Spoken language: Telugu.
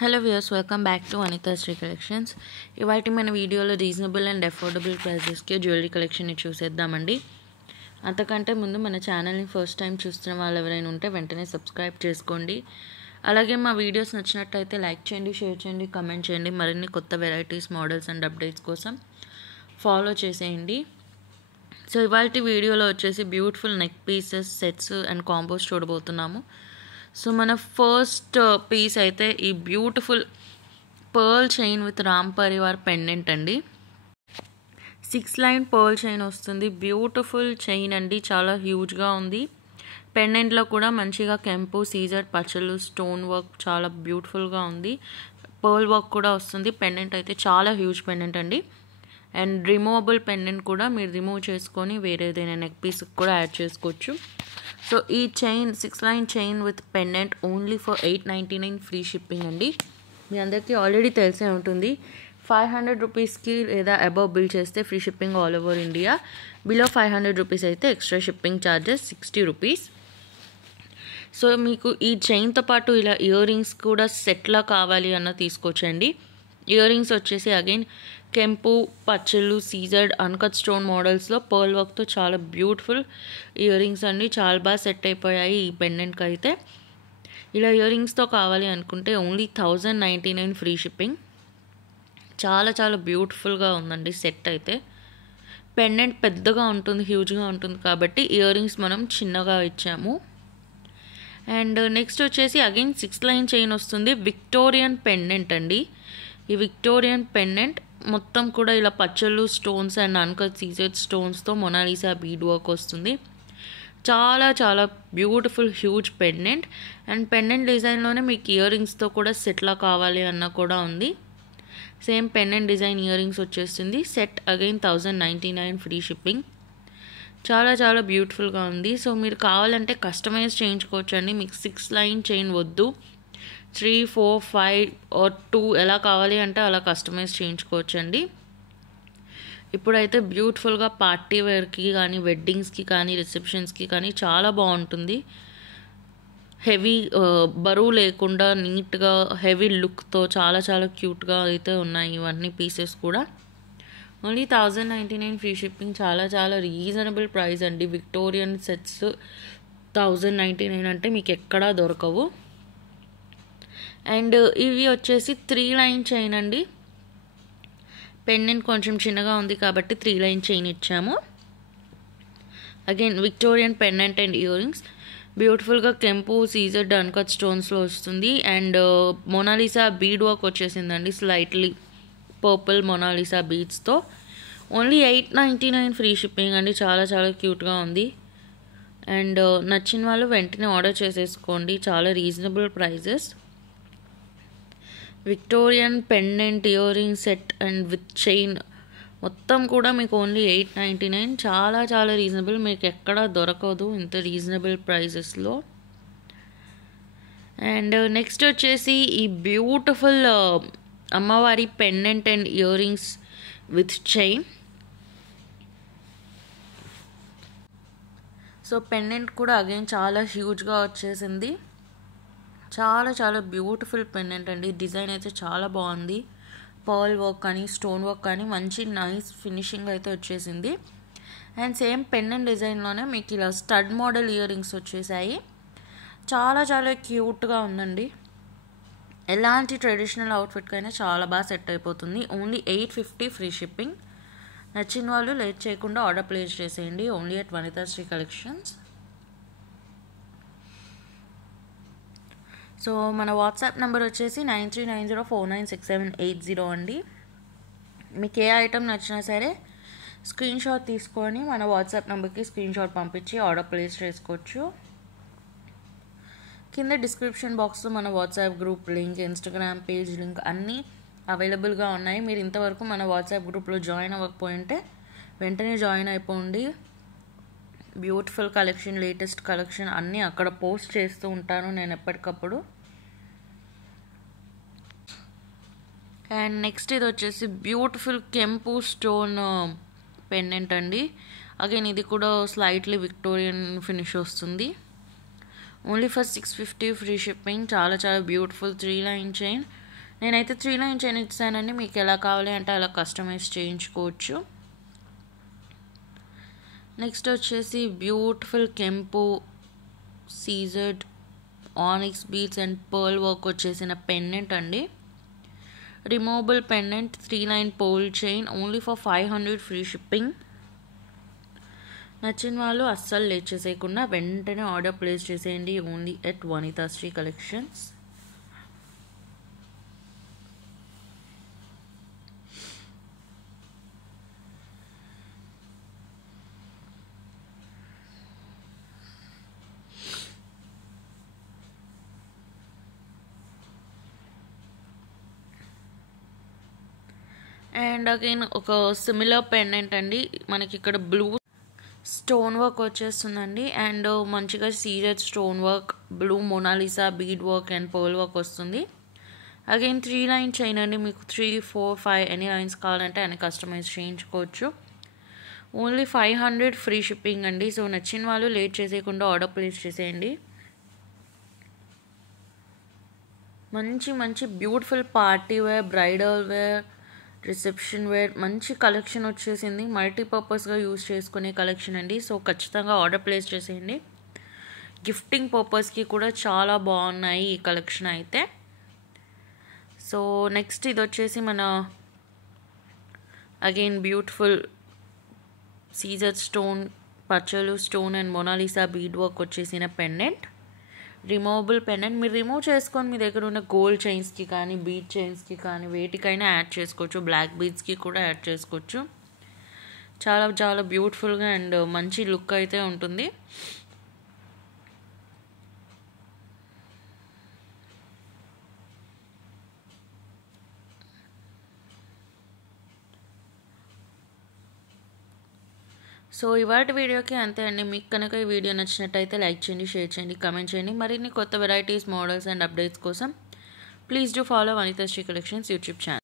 Hello viewers, welcome back to Anitha Sri collections. ఇవాటి మన వీడియోలో రీజనబుల్ అండ్ అఫోర్డబుల్ ప్రైజెస్కి జ్యువెలరీ కలెక్షన్ని చూసేద్దామండి. అంతకంటే ముందు మన ఛానల్ని ఫస్ట్ టైం చూస్తున్న వాళ్ళు ఎవరైనా ఉంటే వెంటనే సబ్స్క్రైబ్ చేసుకోండి. అలాగే మా వీడియోస్ నచ్చినట్టయితే లైక్ చేయండి, షేర్ చేయండి, కమెంట్ చేయండి. మరిన్ని కొత్త వెరైటీస్, మోడల్స్ అండ్ అప్డేట్స్ కోసం ఫాలో చేసేయండి. సో ఇవాళ వీడియోలో వచ్చేసి beautiful neck pieces, sets and combos చూడబోతున్నాము. సో మన ఫస్ట్ పీస్ అయితే ఈ beautiful pearl chain with Ram Parivar pendant అండి. 6 లైన్ పర్ల్ చైన్ వస్తుంది. బ్యూటిఫుల్ చైన్ అండి, చాలా హ్యూజ్గా ఉంది. పెండెంట్లో కూడా మంచిగా కెంపు, సీజర్, పచ్చలు, స్టోన్ వర్క్ చాలా బ్యూటిఫుల్గా ఉంది. పర్ల్ వర్క్ కూడా వస్తుంది. పెండెంట్ అయితే చాలా హ్యూజ్ పెండెంట్ అండి. అండ్ రిమూవబుల్ పెండెంట్ కూడా మీరు రిమూవ్ చేసుకొని వేరేదైనా నెక్ పీస్కి కూడా యాడ్ చేసుకోవచ్చు. సో ఈ chain 6 line chain with pendant only for 899 free shipping అండి. మీ అందరికీ ఆల్రెడీ తెలిసే ఉంటుంది. 500 రూపీస్కి లేదా అబవ్ బిల్ చేస్తే free shipping all over India. Below 500 rupees అయితే extra shipping charges 60 rupees. So మీకు ఈ చైన్తో పాటు ఇలా ఇయర్ రింగ్స్ కూడా సెట్లా కావాలి అన్న తీసుకోవచ్చండి. ఇయర్ రింగ్స్ వచ్చేసి అగైన్ కెంపు, పచ్చళ్ళు, సీజర్డ్, అన్కట్ స్టోన్ మోడల్స్లో పర్ల్ వర్క్తో చాలా బ్యూటిఫుల్ ఇయర్ రింగ్స్ అండి. చాలా బాగా సెట్ అయిపోయాయి ఈ పెండెంట్కి అయితే. ఇలా ఇయర్ రింగ్స్తో కావాలి అనుకుంటే ఓన్లీ 1099 ఫ్రీ షిప్పింగ్. చాలా చాలా బ్యూటిఫుల్గా ఉందండి సెట్ అయితే. పెండెంట్ పెద్దగా ఉంటుంది, హ్యూజ్గా ఉంటుంది కాబట్టి ఇయర్ రింగ్స్ మనం చిన్నగా ఇచ్చాము. అండ్ నెక్స్ట్ వచ్చేసి అగైన్ 6 లైన్ చైన్ వస్తుంది. విక్టోరియన్ పెండెంట్ అండి. ఈ విక్టోరియన్ పెండెంట్ మొత్తం కూడా ఇలా పచ్చళ్ళు, స్టోన్స్ అండ్ అన్కట్ సీజెడ్ స్టోన్స్తో మొనాలిసా బీడ్ వర్క్ వస్తుంది. చాలా చాలా beautiful huge pendant. And pendant డిజైన్లోనే మీకు ఇయర్ రింగ్స్తో కూడా సెట్లా కావాలి అన్న కూడా ఉంది. Same pendant design ear rings వచ్చేస్తుంది. Set again 1099 free shipping. చాలా చాలా బ్యూటిఫుల్గా ఉంది. సో మీరు కావాలంటే కస్టమైజ్ చేయించుకోవచ్చు అండి. మీకు 6 లైన్ చైన్ వద్దు, 3, 4, 5 or 2 ఎలా కావాలి అంటే అలా కస్టమైజ్ చేయించుకోవచ్చండి. ఇప్పుడైతే బ్యూటిఫుల్గా పార్టీ వేర్కి కానీ, వెడ్డింగ్స్కి కానీ, రిసెప్షన్స్కి కానీ చాలా బాగుంటుంది. హెవీ బరువు లేకుండా నీట్గా హెవీ లుక్తో చాలా చాలా క్యూట్గా అయితే ఉన్నాయి ఇవన్నీ పీసెస్ కూడా. Only 1099 free shipping. చాలా చాలా రీజనబుల్ ప్రైస్ అండి. విక్టోరియన్ సెట్స్ 1099 అంటే మీకు ఎక్కడా దొరకవు. అండ్ ఇవి వచ్చేసి 3 లైన్ చైన్ అండి. పెండెంట్ కొంచెం చిన్నగా ఉంది కాబట్టి 3 లైన్ చైన్ ఇచ్చాము. Again Victorian pendant and ear rings. బ్యూటిఫుల్గా కెంపు, సీజర్డ్, అన్కట్ స్టోన్స్లో వస్తుంది. అండ్ మొనాలిసా బీడ్ వర్క్ వచ్చేసిందండి, స్లైట్లీ పర్పుల్ మొనాలిసా బీడ్స్తో. ఓన్లీ 899 ఫ్రీ షిప్పింగ్ అండి. చాలా చాలా క్యూట్గా ఉంది. అండ్ నచ్చిన వాళ్ళు వెంటనే ఆర్డర్ చేసేసుకోండి. చాలా reasonable prices. Victorian pendant earring set and with chain మొత్తం కూడా మీకు ఓన్లీ 899. చాలా చాలా రీజనబుల్. మీకు ఎక్కడా దొరకదు ఇంత రీజనబుల్ ప్రైజెస్లో. అండ్ నెక్స్ట్ వచ్చేసి ఈ బ్యూటిఫుల్ అమ్మవారి pendant and ear rings with chain. So pendant కూడా అగైన్ చాలా హ్యూజ్గా వచ్చేసింది. చాలా చాలా బ్యూటిఫుల్ పెండెంట్ అండి. డిజైన్ అయితే చాలా బాగుంది. పర్ల్ వర్క్ కానీ, స్టోన్ వర్క్ కానీ మంచి నైస్ ఫినిషింగ్ అయితే వచ్చేసింది. అండ్ సేమ్ పెండెంట్ డిజైన్లోనే మీకు ఇలా స్టడ్ మోడల్ ఇయర్ రింగ్స్ వచ్చేసాయి. చాలా చాలా క్యూట్గా ఉందండి. ఎలాంటి ట్రెడిషనల్ అవుట్ఫిట్కైనా చాలా బాగా సెట్ అయిపోతుంది. Only 850 free shipping. నచ్చిన వాళ్ళు లేట్ చేయకుండా ఆర్డర్ ప్లేస్ చేసేయండి. Only at Vanitha Sri collections. So మన వాట్సాప్ నెంబర్ వచ్చేసి 9390496780 అండి. మీకు ఏ ఐటెం నచ్చినా సరే స్క్రీన్ షాట్ తీసుకొని మన వాట్సాప్ నెంబర్కి స్క్రీన్ షాట్ పంపించి ఆర్డర్ ప్లేస్ చేసుకోవచ్చు. కింద డిస్క్రిప్షన్ బాక్స్లో మన WhatsApp group link, Instagram page link అన్నీ అవైలబుల్గా ఉన్నాయి. మీరు ఇంతవరకు మన వాట్సాప్ గ్రూప్లో జాయిన్ అవ్వకపోయింటే వెంటనే జాయిన్ అయిపోండి. బ్యూటిఫుల్ కలెక్షన్, లేటెస్ట్ కలెక్షన్ అన్నీ అక్కడ పోస్ట్ చేస్తూ ఉంటాను నేను ఎప్పటికప్పుడు. అండ్ నెక్స్ట్ ఇది వచ్చేసి బ్యూటిఫుల్ కెంపు స్టోన్ పెండెంట్ అండి. అగైన్ ఇది కూడా స్లైట్లీ విక్టోరియన్ ఫినిష్ వస్తుంది. Only for 650 free shipping. చాలా చాలా బ్యూటిఫుల్ 3 లైన్ చైన్ నేనైతే 3 లైన్ చైన్ ఇచ్చానండి, మీకు ఎలా కావాలి అంటే అలా కస్టమైజ్ చేయించుకోవచ్చు. నెక్స్ట్ వచ్చేసి బ్యూటిఫుల్ కెంపు సీజర్డ్ onyx beads and pearl work వచ్చేసిన పెండెంట్ అండి. Removable pendant 3 line pole chain only for 500 free shipping. నచ్చిన వాళ్ళు అస్సలు లేట్ చేసేయకుండా వెంటనే ఆర్డర్ ప్లేస్ చేసేయండి only at Vanithasri collections. And again ఒక సిమిలర్ పెండెంట్ అండి, మనకి ఇక్కడ బ్లూ స్టోన్ వర్క్ వచ్చేస్తుందండి అండ్ మంచిగా serious stone work, blue Monalisa bead work and pearl work వస్తుంది. అగైన్ 3 లైన్ చైన్ అండి, మీకు 3, 4, 5 ఎన్ని లైన్స్ కావాలంటే అన్ని కస్టమైజ్ చేయించుకోవచ్చు. ఓన్లీ 500 ఫ్రీ షిప్పింగ్ అండి. సో నచ్చిన వాళ్ళు లేట్ చేసేయకుండా ఆర్డర్ ప్లేస్ చేసేయండి. మంచి మంచి beautiful party wear, bridal wear, reception wear మంచి కలెక్షన్ వచ్చేసింది. మల్టీపర్పస్గా యూజ్ చేసుకునే కలెక్షన్ అండి. సో ఖచ్చితంగా ఆర్డర్ ప్లేస్ చేసేయండి. గిఫ్టింగ్ పర్పస్కి కూడా చాలా బాగున్నాయి ఈ కలెక్షన్ అయితే. సో నెక్స్ట్ ఇది వచ్చేసి మన అగైన్ బ్యూటిఫుల్ సీజర్ స్టోన్, పచ్చలు stone and Monalisa bead work వచ్చేసిన పెండెంట్. రిమూవబుల్ పెండెంట్, మీరు రిమూవ్ చేసుకొని మీ దగ్గర ఉన్న గోల్డ్ చైన్స్కి కానీ బీడ్ చైన్స్కి కానీ వేటికైనా యాడ్ చేసుకోవచ్చు. బ్లాక్ బీడ్స్కి కూడా యాడ్ చేసుకోవచ్చు. చాలా చాలా బ్యూటిఫుల్గా అండ్ మంచి లుక్ అయితే ఉంటుంది. సో ఇవాటి వీడియోకి అంతే అండి. మీకు కనుక ఈ వీడియో నచ్చినట్టయితే లైక్ చేయండి, షేర్ చేయండి, కామెంట్ చేయండి. మరిన్ని కొత్త వెరైటీస్, మోడల్స్ అండ్ అప్డేట్స్ కోసం please do follow Vanithasri collections YouTube channel.